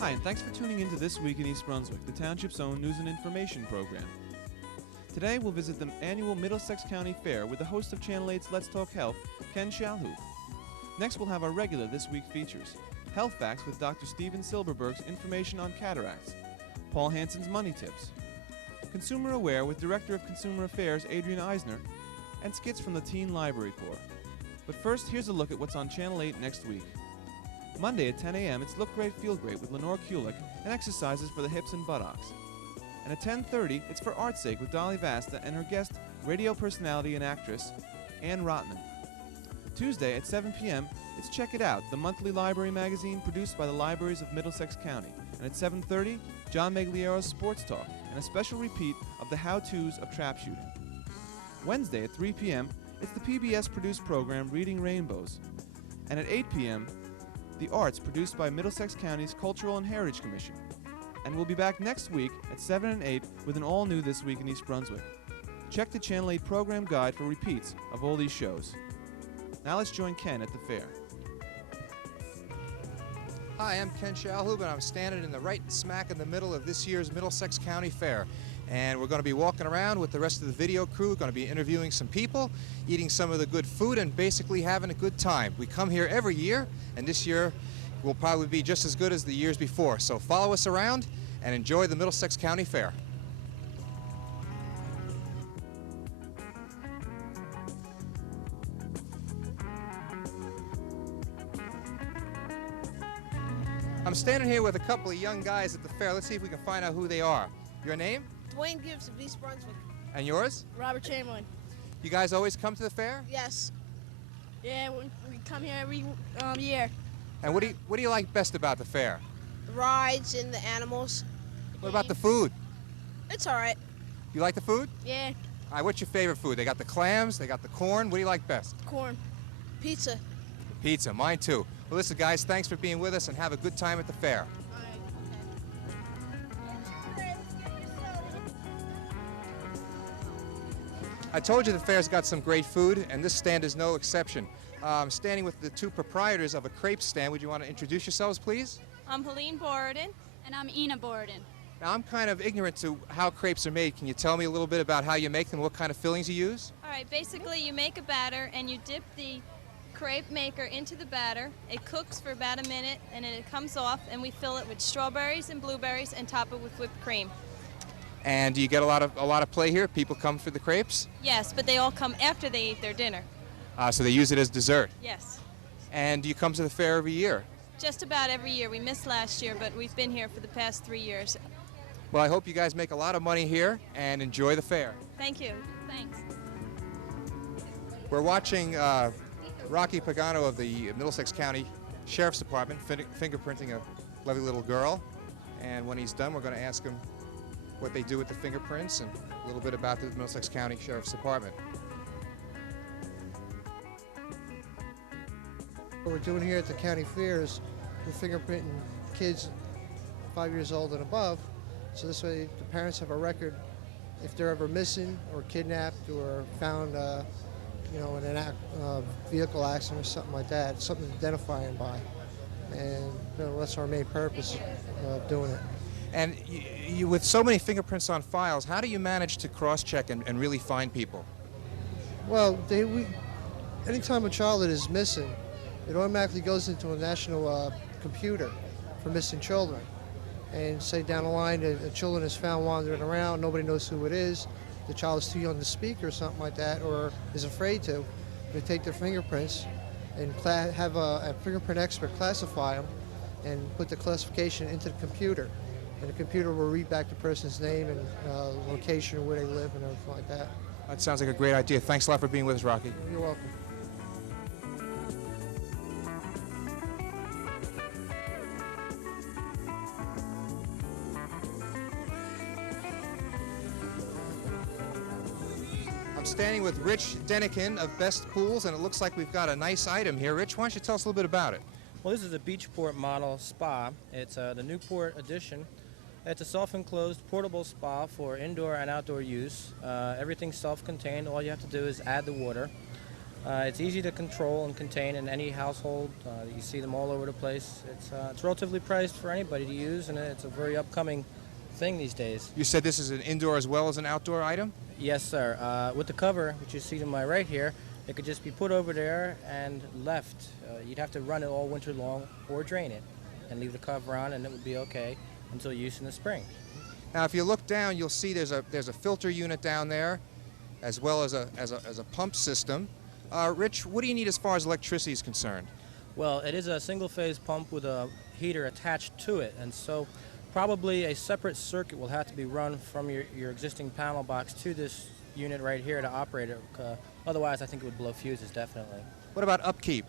Hi, and thanks for tuning in to This Week in East Brunswick, the township's own news and information program. Today, we'll visit the annual Middlesex County Fair with the host of Channel 8's Let's Talk Health, Ken Shalhoub. Next, we'll have our regular This Week features. Health Facts with Dr. Steven Silberberg's information on cataracts. Paul Hansen's Money Tips. Consumer Aware with Director of Consumer Affairs Adrian Eisner, and skits from the Teen Library Corps. But first, here's a look at what's on Channel 8 next week. Monday at 10 a.m., it's Look Great, Feel Great with Lenore Kulik and exercises for the hips and buttocks. And at 10:30, it's For Art's Sake with Dolly Vasta and her guest, radio personality and actress, Ann Rotman. Tuesday at 7 p.m., it's Check It Out, the monthly library magazine produced by the libraries of Middlesex County. And at 7:30, John Magliero's Sports Talk and a special repeat of the how-tos of trap shooting. Wednesday at 3 p.m., it's the PBS-produced program Reading Rainbows. And at 8 p.m., The Arts, produced by Middlesex County's Cultural and Heritage Commission. And we'll be back next week at 7 and 8 with an all-new This Week in East Brunswick. Check the Channel 8 program guide for repeats of all these shows. Now let's join Ken at the fair. Hi, I'm Ken Shalhoub, and I'm standing in the right smack in the middle of this year's Middlesex County Fair. And we're going to be walking around with the rest of the video crew. We're going to be interviewing some people, eating some of the good food, and basically having a good time. We come here every year, and this year will probably be just as good as the years before. So follow us around and enjoy the Middlesex County Fair. I'm standing here with a couple of young guys at the fair. Let's see if we can find out who they are. Your name? Dwayne Gibbs of East Brunswick. And yours? Robert Chamberlain. You guys always come to the fair? Yes. Yeah, we come here every year. And what do you like best about the fair? The rides and the animals. What about the food? It's all right. You like the food? Yeah. All right, what's your favorite food? They got the clams, they got the corn. What do you like best? Corn. Pizza. Pizza, mine too. Well, listen, guys, thanks for being with us and have a good time at the fair. I told you the fair's got some great food, and this stand is no exception. I'm standing with the two proprietors of a crepe stand. Would you want to introduce yourselves, please? I'm Helene Borden. And I'm Ina Borden. Now, I'm kind of ignorant to how crepes are made. Can you tell me a little bit about how you make them, what kind of fillings you use? All right, basically you make a batter and you dip the crepe maker into the batter. It cooks for about a minute and then it comes off, and we fill it with strawberries and blueberries and top it with whipped cream. And do you get a lot of play here? People come for the crepes? Yes, but they all come after they eat their dinner. So they use it as dessert? Yes. And do you come to the fair every year? Just about every year. We missed last year, but we've been here for the past 3 years. Well, I hope you guys make a lot of money here and enjoy the fair. Thank you. Thanks. We're watching Rocky Pagano of the Middlesex County Sheriff's Department fingerprinting a lovely little girl. And when he's done, we're going to ask him what they do with the fingerprints and a little bit about the Middlesex County Sheriff's Department. What we're doing here at the county fair is we're fingerprinting kids 5 years old and above, so this way the parents have a record if they're ever missing or kidnapped or found in an vehicle accident or something like that, something to identify them by. And that's our main purpose of doing it. And you, with so many fingerprints on files, how do you manage to cross-check and really find people? Well, anytime a child is missing, it automatically goes into a national computer for missing children. And say down the line, a children is found wandering around, nobody knows who it is, the child is too young to speak or something like that, or is afraid to, they take their fingerprints and have a fingerprint expert classify them and put the classification into the computer. And the computer will read back the person's name and location, where they live, and everything like that. That sounds like a great idea. Thanks a lot for being with us, Rocky. You're welcome. I'm standing with Rich Denikin of Best Pools, and it looks like we've got a nice item here. Rich, why don't you tell us a little bit about it? Well, this is a Beachport model spa. It's the Newport edition. It's a self-enclosed portable spa for indoor and outdoor use. Everything's self-contained. All you have to do is add the water. It's easy to control and contain in any household. You see them all over the place. It's relatively priced for anybody to use, and it's a very upcoming thing these days. You said this is an indoor as well as an outdoor item? Yes, sir. With the cover, which you see to my right here, it could just be put over there and left. You'd have to run it all winter long or drain it and leave the cover on, and it would be okay until use in the spring. Now, if you look down, you'll see there's a filter unit down there, as well as a pump system. Rich, what do you need as far as electricity is concerned? Well, it is a single-phase pump with a heater attached to it, and so probably a separate circuit will have to be run from your existing panel box to this unit right here to operate it. Otherwise, I think it would blow fuses, definitely. What about upkeep?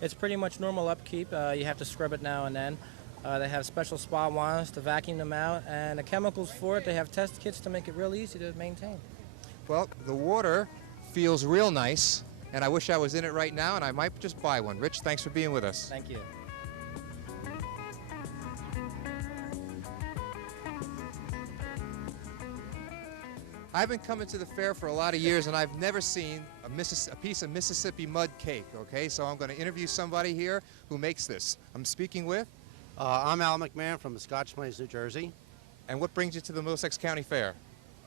It's pretty much normal upkeep. You have to scrub it now and then. They have special spa wands to vacuum them out, and the chemicals for it, they have test kits to make it real easy to maintain. Well, the water feels real nice, and I wish I was in it right now, and I might just buy one. Rich, thanks for being with us. Thank you. I've been coming to the fair for a lot of years, and I've never seen a piece of Mississippi mud cake, okay? So I'm going to interview somebody here who makes this. I'm speaking with? I'm Al McMahon from Scotch Plains, New Jersey. And what brings you to the Middlesex County Fair?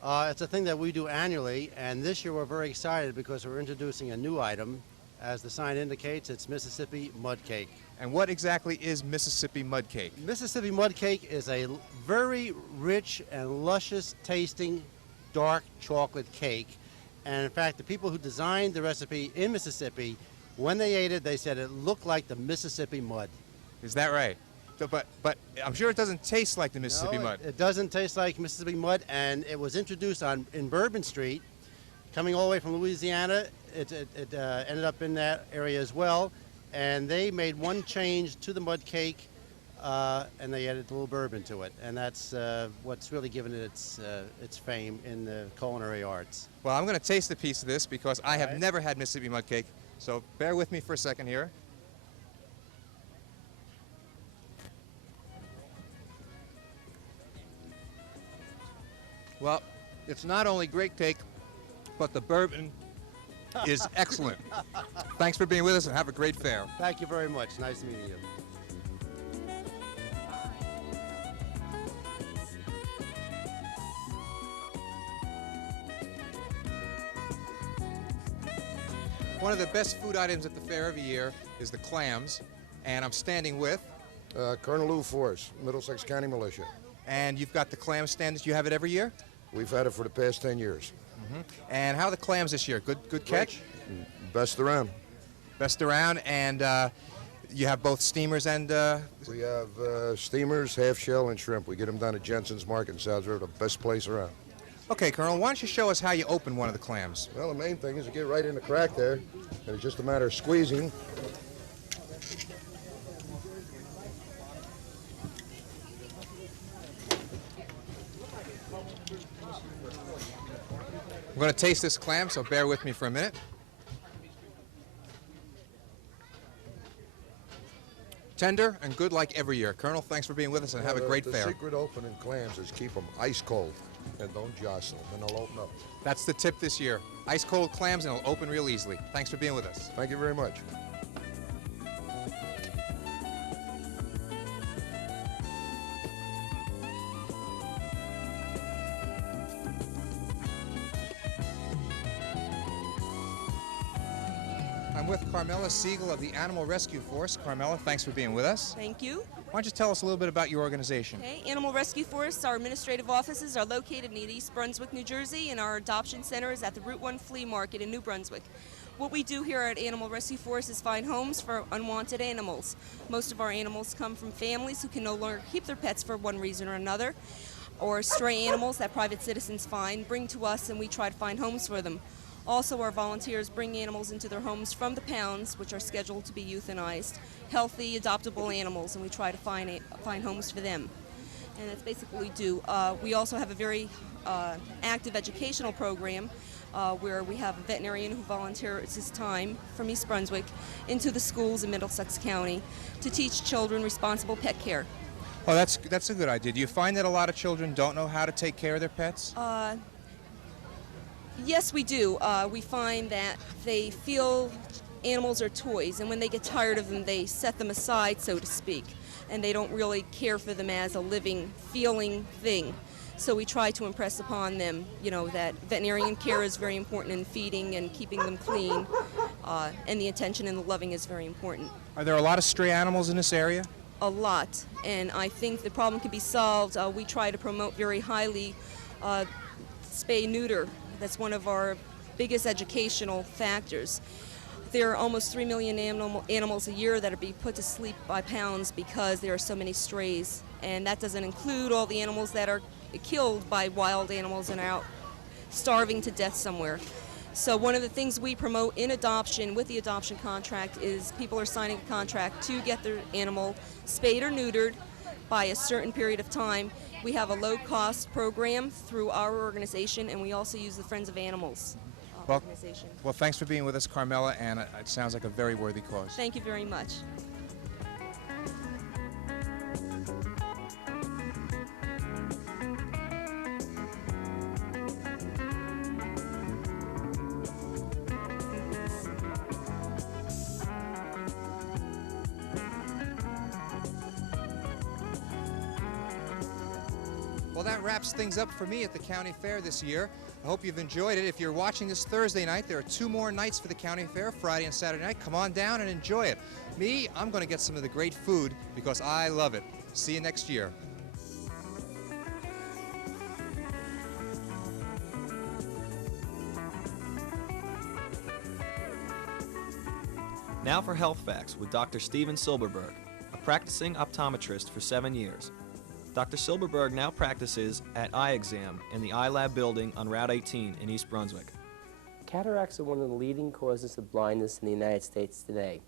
It's a thing that we do annually, and this year we're very excited because we're introducing a new item. As the sign indicates, it's Mississippi mud cake. And what exactly is Mississippi mud cake? Mississippi mud cake is a very rich and luscious tasting dark chocolate cake. And in fact, the people who designed the recipe in Mississippi, when they ate it, they said it looked like the Mississippi mud. Is that right? So, but I'm sure it doesn't taste like the Mississippi mud. It doesn't taste like Mississippi mud, and it was introduced in Bourbon Street, coming all the way from Louisiana. It ended up in that area as well, and they made one change to the mud cake, and they added a little bourbon to it, and that's what's really given it its fame in the culinary arts. Well, I'm going to taste a piece of this because I have never had Mississippi mud cake, so bear with me for a second here. Well, it's not only great cake, but the bourbon is excellent. Thanks for being with us, and have a great fair. Thank you very much. Nice meeting you. One of the best food items at the fair every year is the clams, and I'm standing with... Colonel Lou Force, Middlesex County Militia. And you've got the clam stand that you have it every year? We've had it for the past 10 years. Mm-hmm. And how are the clams this year? Good catch? Best around. Best around, and you have both steamers and... We have steamers, half shell, and shrimp. We get them down at Jensen's Market in South River, the best place around. Okay, Colonel, why don't you show us how you open one of the clams? Well, the main thing is to get right in the crack there, and it's just a matter of squeezing. I'm going to taste this clam, so bear with me for a minute. Tender and good like every year. Colonel, thanks for being with us, and have a great fair. The secret opening clams is keep them ice cold and don't jostle them, and they'll open up. That's the tip this year. Ice cold clams, and it'll open real easily. Thanks for being with us. Thank you very much. I'm with Carmela Siegel of the Animal Rescue Force. Carmela, thanks for being with us. Thank you. Why don't you tell us a little bit about your organization? Okay, Animal Rescue Force, our administrative offices are located in East Brunswick, New Jersey, and our adoption center is at the Route 1 Flea Market in New Brunswick. What we do here at Animal Rescue Force is find homes for unwanted animals. Most of our animals come from families who can no longer keep their pets for one reason or another, or stray animals that private citizens find, bring to us, and we try to find homes for them. Also, our volunteers bring animals into their homes from the pounds, which are scheduled to be euthanized, healthy, adoptable animals, and we try to find homes for them. And that's basically what we do. We also have a very active educational program where we have a veterinarian who volunteers his time from East Brunswick into the schools in Middlesex County to teach children responsible pet care. Oh, that's a good idea. Do you find that a lot of children don't know how to take care of their pets? Yes, we do. We find that they feel animals are toys, and when they get tired of them, they set them aside, so to speak, and they don't really care for them as a living, feeling thing. So we try to impress upon them, you know, that veterinarian care is very important in feeding and keeping them clean, and the attention and the loving is very important. Are there a lot of stray animals in this area? A lot, and I think the problem can be solved. We try to promote very highly spay-neuter. That's one of our biggest educational factors. There are almost 3 million animals a year that are being put to sleep by pounds because there are so many strays, and that doesn't include all the animals that are killed by wild animals and are out starving to death somewhere. So one of the things we promote in adoption with the adoption contract is people are signing a contract to get their animal spayed or neutered by a certain period of time. We have a low-cost program through our organization, and we also use the Friends of Animals organization. Well, thanks for being with us, Carmela, and it sounds like a very worthy cause. Thank you very much. Well, that wraps things up for me at the county fair this year. I hope you've enjoyed it. If you're watching this Thursday night, there are 2 more nights for the county fair, Friday and Saturday night. Come on down and enjoy it. Me, I'm going to get some of the great food because I love it. See you next year. Now for Health Facts with Dr. Steven Silberberg, a practicing optometrist for 7 years. Dr. Silberberg now practices at Eye Exam in the iLab building on Route 18 in East Brunswick. Cataracts are one of the leading causes of blindness in the United States today.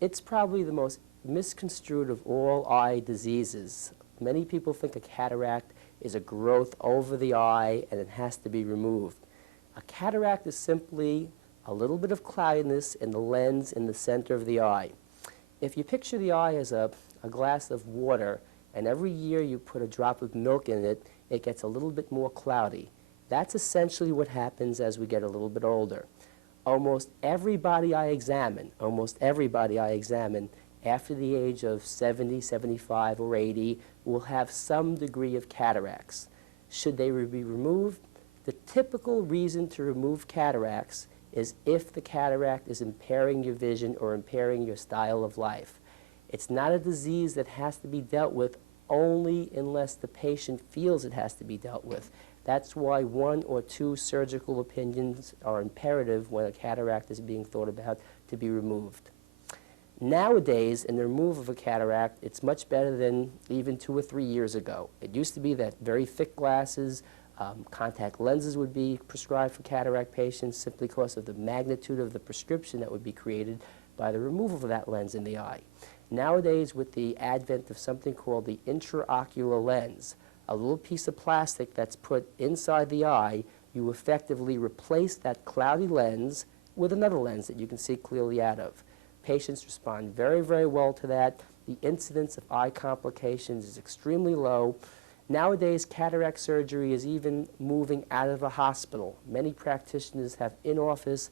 It's probably the most misconstrued of all eye diseases. Many people think a cataract is a growth over the eye and it has to be removed. A cataract is simply a little bit of cloudiness in the lens in the center of the eye. If you picture the eye as a glass of water, and every year you put a drop of milk in it, it gets a little bit more cloudy. That's essentially what happens as we get a little bit older. Almost everybody I examine after the age of 70, 75, or 80 will have some degree of cataracts. Should they be removed? The typical reason to remove cataracts is if the cataract is impairing your vision or impairing your style of life. It's not a disease that has to be dealt with only unless the patient feels it has to be dealt with. That's why 1 or 2 surgical opinions are imperative when a cataract is being thought about to be removed. Nowadays, in the removal of a cataract, it's much better than even 2 or 3 years ago. It used to be that very thick glasses, contact lenses would be prescribed for cataract patients simply because of the magnitude of the prescription that would be created by the removal of that lens in the eye. Nowadays, with the advent of something called the intraocular lens, a little piece of plastic that's put inside the eye, you effectively replace that cloudy lens with another lens that you can see clearly out of. Patients respond very, very well to that. The incidence of eye complications is extremely low. Nowadays, cataract surgery is even moving out of the hospital. Many practitioners have in-office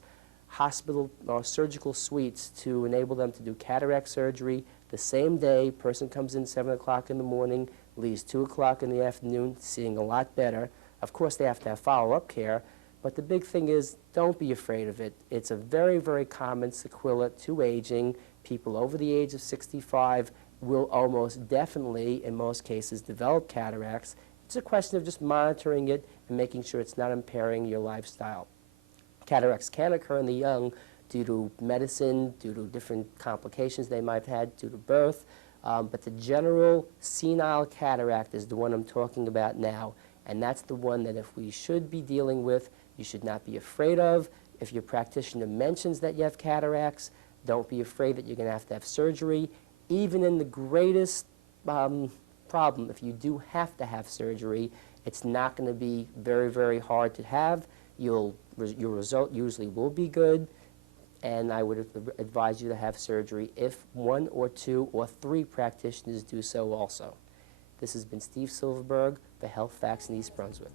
hospital or surgical suites to enable them to do cataract surgery the same day. Person comes in 7 o'clock in the morning, leaves 2 o'clock in the afternoon, seeing a lot better. Of course, they have to have follow-up care, but the big thing is don't be afraid of it. It's a very, very common sequela to aging. People over the age of 65 will almost definitely, in most cases, develop cataracts. It's a question of just monitoring it and making sure it's not impairing your lifestyle. Cataracts can occur in the young due to medicine, due to different complications they might have had due to birth, but the general senile cataract is the one I'm talking about now, and that's the one that if we should be dealing with, you should not be afraid of. If your practitioner mentions that you have cataracts, don't be afraid that you're going to have surgery. Even in the greatest problem, if you do have to have surgery, it's not going to be very, very hard to have. Your result usually will be good, and I would advise you to have surgery if 1 or 2 or 3 practitioners do so also. This has been Steve Silverberg for Health Facts in East Brunswick.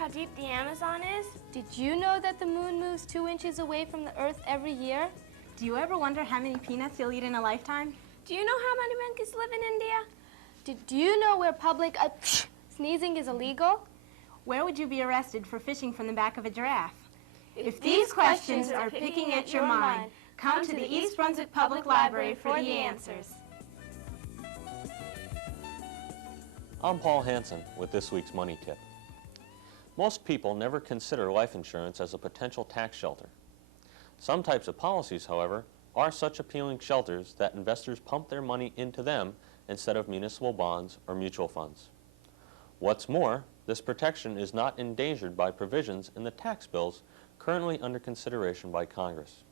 how deep the Amazon is? Did you know that the moon moves 2 inches away from the Earth every year? Do you ever wonder how many peanuts you'll eat in a lifetime? Do you know how many monkeys live in India? Do you know where public sneezing is illegal? Where would you be arrested for fishing from the back of a giraffe? If these questions are picking at your mind, come to the East Brunswick Public Library for the answers. I'm Paul Hansen with this week's Money Tip. Most people never consider life insurance as a potential tax shelter. Some types of policies, however, are such appealing shelters that investors pump their money into them instead of municipal bonds or mutual funds. What's more, this protection is not endangered by provisions in the tax bills currently under consideration by Congress.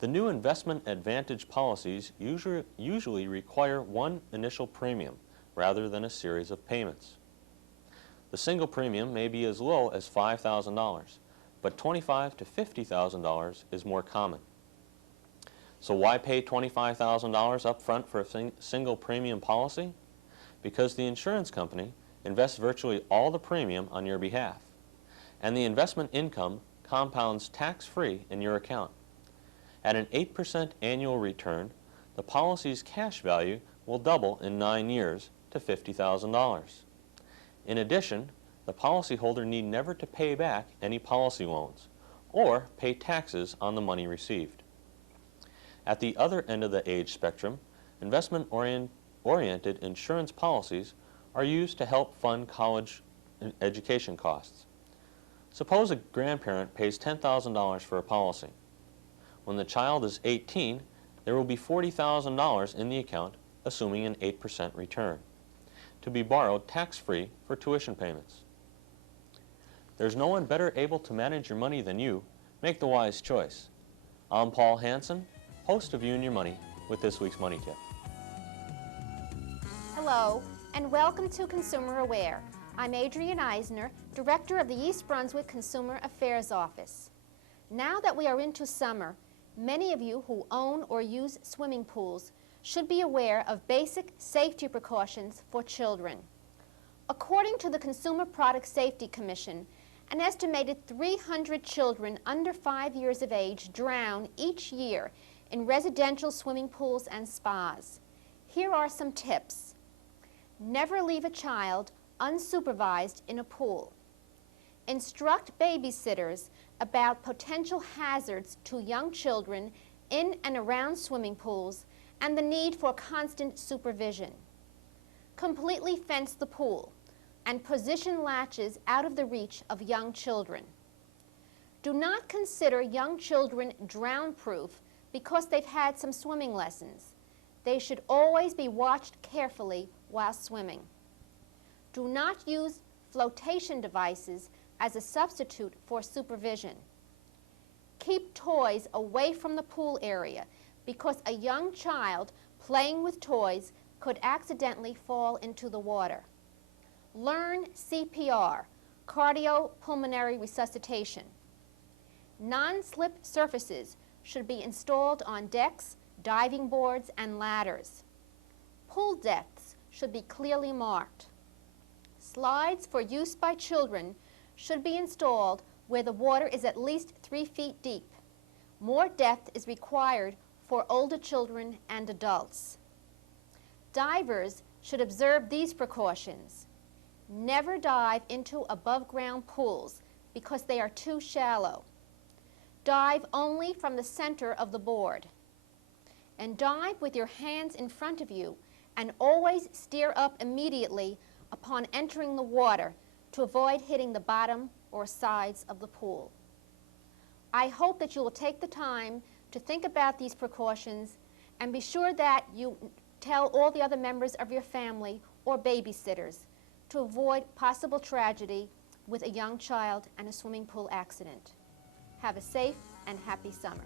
The new investment advantage policies usually require one initial premium rather than a series of payments. The single premium may be as low as $5,000, but $25,000 to $50,000 is more common. So why pay $25,000 up front for a single premium policy? Because the insurance company invests virtually all the premium on your behalf, and the investment income compounds tax-free in your account. At an 8% annual return, the policy's cash value will double in 9 years to $50,000. In addition, the policyholder need never to pay back any policy loans or pay taxes on the money received. At the other end of the age spectrum, investment-oriented insurance policies are used to help fund college education costs. Suppose a grandparent pays $10,000 for a policy. When the child is 18, there will be $40,000 in the account, assuming an 8% return, to be borrowed tax-free for tuition payments. There's no one better able to manage your money than you. Make the wise choice. I'm Paul Hansen, host of You and Your Money, with this week's Money Tip. Hello, and welcome to Consumer Aware. I'm Adrienne Eisner, Director of the East Brunswick Consumer Affairs Office. Now that we are into summer, many of you who own or use swimming pools should be aware of basic safety precautions for children. According to the Consumer Product Safety Commission, an estimated 300 children under 5 years of age drown each year in residential swimming pools and spas. Here are some tips. Never leave a child unsupervised in a pool. Instruct babysitters about potential hazards to young children in and around swimming pools and the need for constant supervision. Completely fence the pool and position latches out of the reach of young children. Do not consider young children drown-proof because they've had some swimming lessons. They should always be watched carefully while swimming. Do not use flotation devices as a substitute for supervision. Keep toys away from the pool area because a young child playing with toys could accidentally fall into the water. Learn CPR, cardiopulmonary resuscitation. Non-slip surfaces should be installed on decks, diving boards, and ladders. Pool depths should be clearly marked. Slides for use by children should be installed where the water is at least 3 feet deep. More depth is required for older children and adults. Divers should observe these precautions. Never dive into above-ground pools because they are too shallow. Dive only from the center of the board. And dive with your hands in front of you and always steer up immediately upon entering the water to avoid hitting the bottom or sides of the pool. I hope that you will take the time to think about these precautions and be sure that you tell all the other members of your family or babysitters to avoid possible tragedy with a young child and a swimming pool accident. Have a safe and happy summer.